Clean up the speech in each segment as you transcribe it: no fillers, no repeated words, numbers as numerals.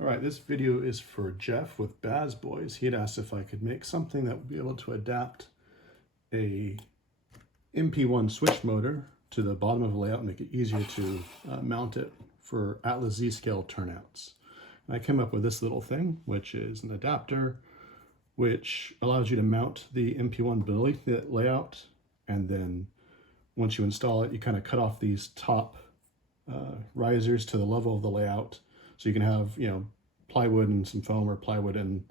All right, this video is for Jeff with Baz Boys. He had asked if I could make something that would be able to adapt a MP1 switch motor to the bottom of a layout and make it easier to mount it for Atlas Z-scale turnouts. And I came up with this little thing, which is an adapter, which allows you to mount the MP1 below the layout, and then once you install it, you kind of cut off these top risers to the level of the layout. So you can have, plywood and some foam, or plywood and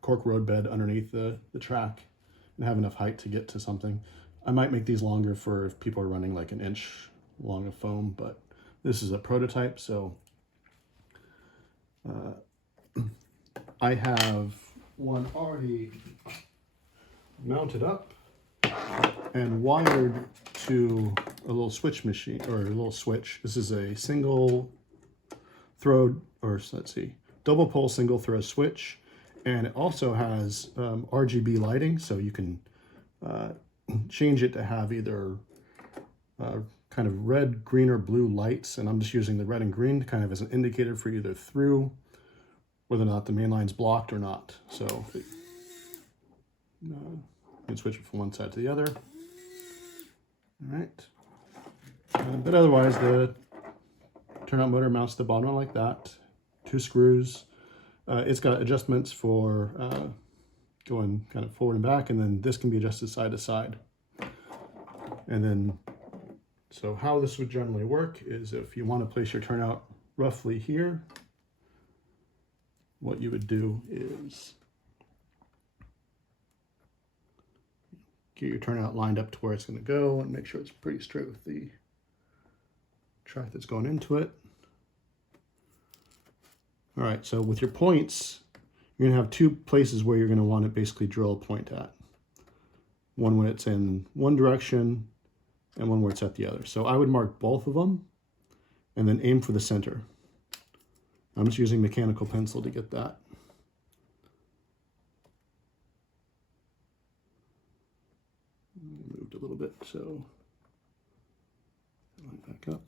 cork road bed underneath the track, and have enough height to get to something. I might make these longer for if people are running like 1 inch long of foam, but this is a prototype, so I have one already mounted up and wired to a little switch machine, or a little switch. This is a single throw, or let's see, double pole single throw switch, and it also has RGB lighting, so you can change it to have either kind of red, green, or blue lights, and I'm just using the red and green kind of as an indicator for either through, whether or not the main line's blocked or not. So you can switch it from one side to the other. All right. But otherwise, the turnout motor mounts to the bottom like that. 2 screws. It's got adjustments for going kind of forward and back, and then this can be adjusted side to side. And then, so how this would generally work is if you want to place your turnout roughly here, what you would do is get your turnout lined up to where it's going to go and make sure it's pretty straight with the track that's going into it. All right, so with your points, you're going to have 2 places where you're going to want to basically drill a point at. One where it's in one direction and one where it's at the other. So I would mark both of them and then aim for the center. I'm just using mechanical pencil to get that. Moved a little bit, so line back up.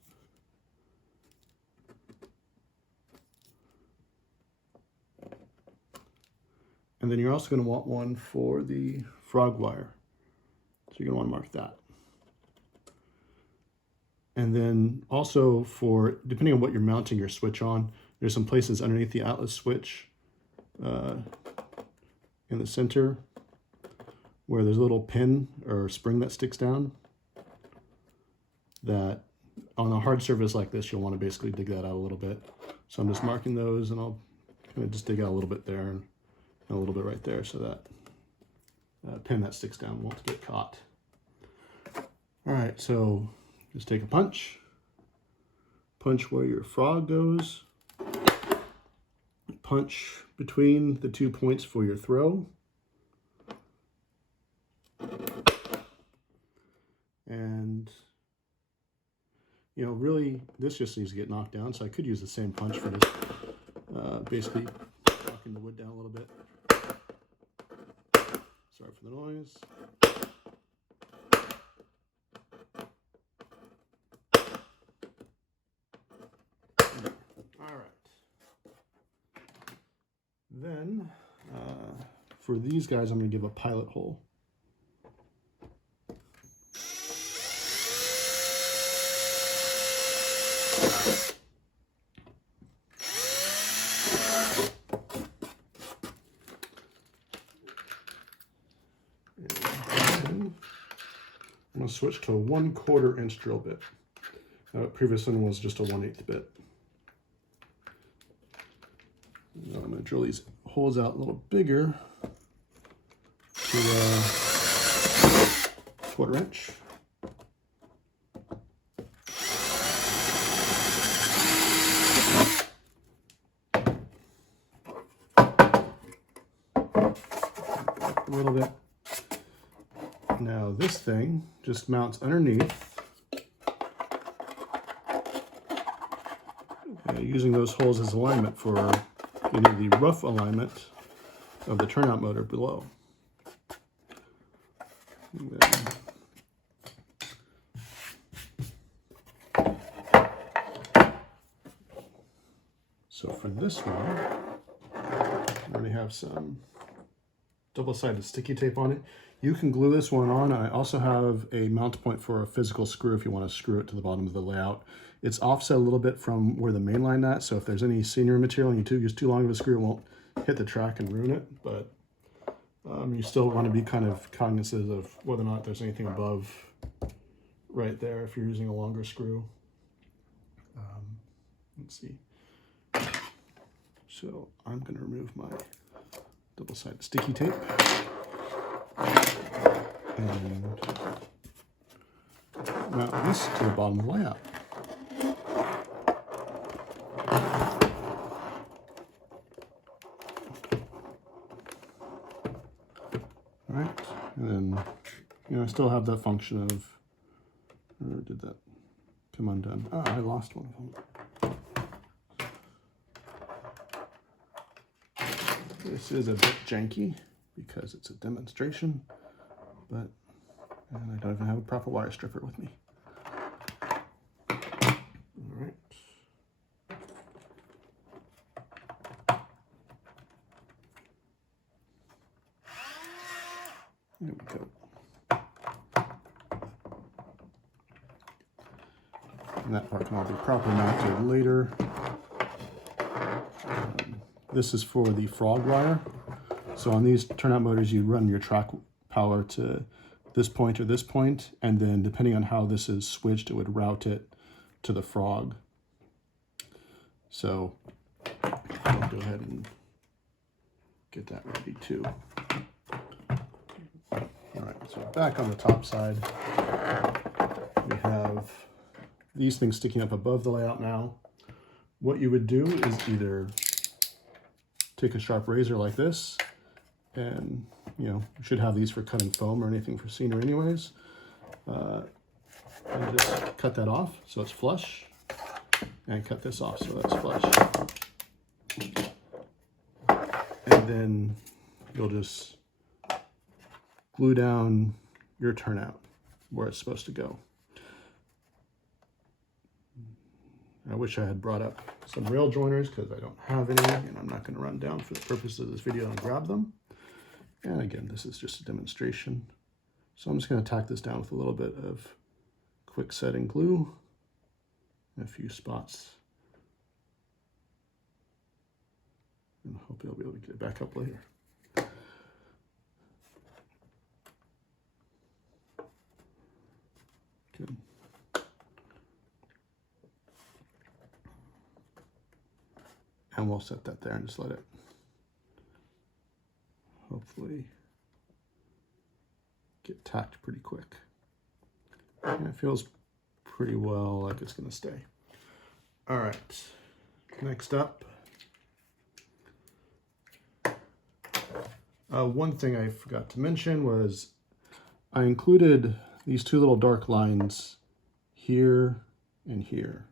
And then you're also going to want one for the frog wire. So you're going to want to mark that. And then also for, depending on what you're mounting your switch on, there's some places underneath the Atlas switch in the center where there's a little pin or spring that sticks down, that on a hard surface like this, you'll want to basically dig that out a little bit. So I'm just marking those, and I'll kind of just dig out a little bit there and a little bit right there, so that pin that sticks down won't get caught. All right, so just take a punch where your frog goes, punch between the 2 points for your throw, and really this just needs to get knocked down, so I could use the same punch for just basically knocking the wood down a little bit. Sorry for the noise. All right. Then, for these guys, I'm going to give a pilot hole. I'm going to switch to a 1/4 inch drill bit. The previous one was just a 1/8 bit. Now I'm going to drill these holes out a little bigger to 1/4 inch. A little bit. Now this thing just mounts underneath, using those holes as alignment for getting the rough alignment of the turnout motor below. And then So for this one, I already have some double-sided sticky tape on it. You can glue this one on. I also have a mount point for a physical screw if you want to screw it to the bottom of the layout. It's offset a little bit from where the main line is, so if there's any senior material and you use too long of a screw, it won't hit the track and ruin it, but you still want to be kind of cognizant of whether or not there's anything above right there if you're using a longer screw. Let's see. So I'm going to remove my double-sided sticky tape and mount this to the bottom of the layout. All right, and then I still have that function of, or did that come undone? Oh, I lost one of them. This is a bit janky because it's a demonstration, but I don't even have a proper wire stripper with me. All right. There we go. And that part can all be properly mounted later. This is for the frog wire. So on these turnout motors, you run your track power to this point or this point, and then depending on how this is switched, it would route it to the frog. So I'll go ahead and get that ready too. All right, so back on the top side, we have these things sticking up above the layout now. What you would do is either take a sharp razor like this, and you should have these for cutting foam or anything for scenery anyways. And just cut that off so it's flush, and cut this off so that's flush. And then you'll just glue down your turnout where it's supposed to go. I wish I had brought up some rail joiners because I don't have any, and I'm not going to run down for the purpose of this video and grab them. And again, this is just a demonstration. So I'm just going to tack this down with a little bit of quick setting glue in a few spots. And hopefully I'll be able to get it back up later. Good. And we'll set that there and just let it hopefully get tacked pretty quick. And it feels pretty well like it's going to stay. All right, next up. One thing I forgot to mention was I included these two little dark lines here and here.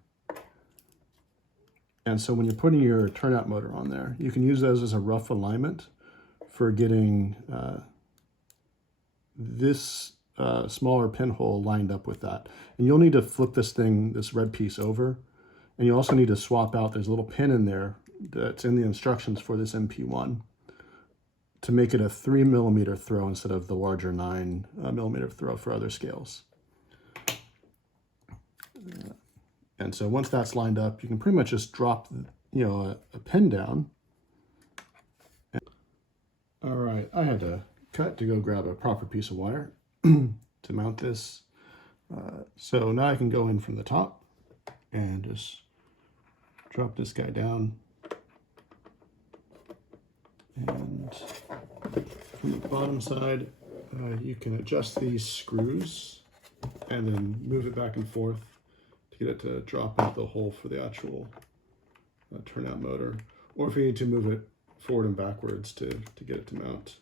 And so when you're putting your turnout motor on there, you can use those as a rough alignment for getting this smaller pinhole lined up with that. And you'll need to flip this red piece over. And you also need to swap out, there's a little pin in there that's in the instructions for this MP1 to make it a 3mm throw instead of the larger 9mm throw for other scales. And so once that's lined up, you can pretty much just drop, a pin down. All right, I had to cut to go grab a proper piece of wire to mount this. So now I can go in from the top and just drop this guy down. And from the bottom side, you can adjust these screws and then move it back and forth to get it to drop into the hole for the actual turnout motor, or if you need to move it forward and backwards to get it to mount.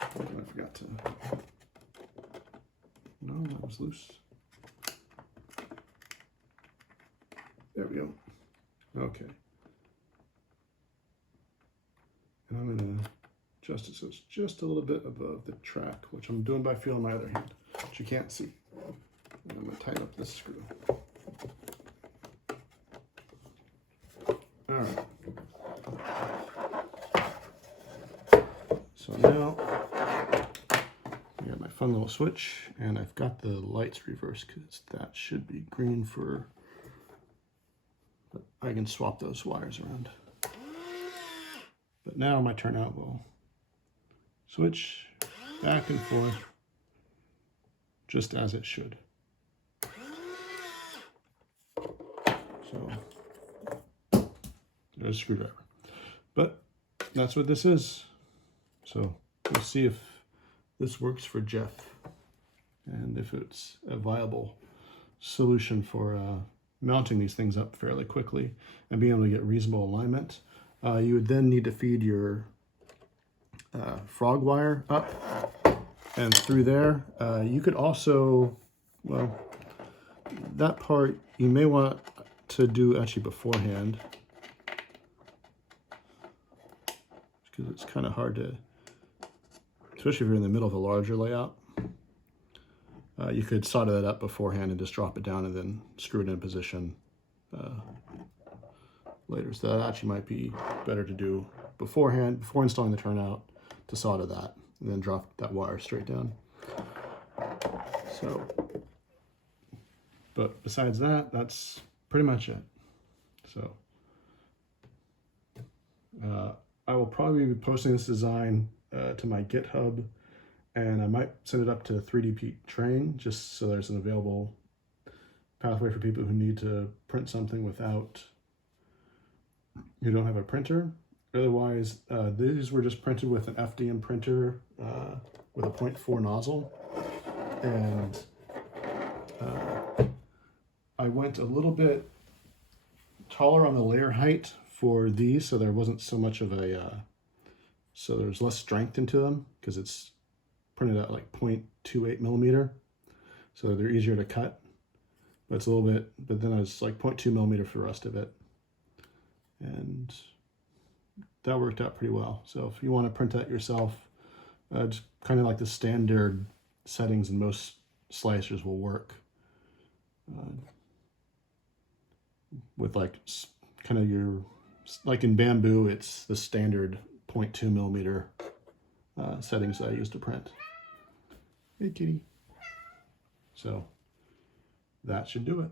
I forgot to, no, that was loose. There we go. Okay. And I'm going to adjust it so it's just a little bit above the track, which I'm doing by feeling my other hand, which you can't see. And I'm going to tighten up this screw. fun little switch, and I've got the lights reversed because that should be green for, but I can swap those wires around. But now my turnout will switch back and forth just as it should. So there's a screwdriver. But that's what this is. So we'll see if this works for Jeff and if it's a viable solution for mounting these things up fairly quickly and being able to get reasonable alignment. You would then need to feed your frog wire up and through there. You could also, well, that part you may want to do actually beforehand, because it's kind of hard to, especially if you're in the middle of a larger layout. You could solder that up beforehand and just drop it down and then screw it in position later. So that actually might be better to do beforehand, before installing the turnout, to solder that and then drop that wire straight down. So, but besides that, that's pretty much it. So I will probably be posting this design to my GitHub, and I might send it up to 3D Train just so there's an available pathway for people who need to print something who don't have a printer. Otherwise, these were just printed with an FDM printer with a 0.4 nozzle, and I went a little bit taller on the layer height for these, so there wasn't so much of a, so there's less strength into them because it's printed at like 0.28 millimeter, so they're easier to cut. But it's a little bit, but then it's like 0.2 millimeter for the rest of it, and that worked out pretty well. So if you want to print that yourself, just kind of like the standard settings in most slicers will work. With like kind of your, like in Bamboo, it's the standard 0.2 millimeter settings that I use to print. Hey kitty. So that should do it.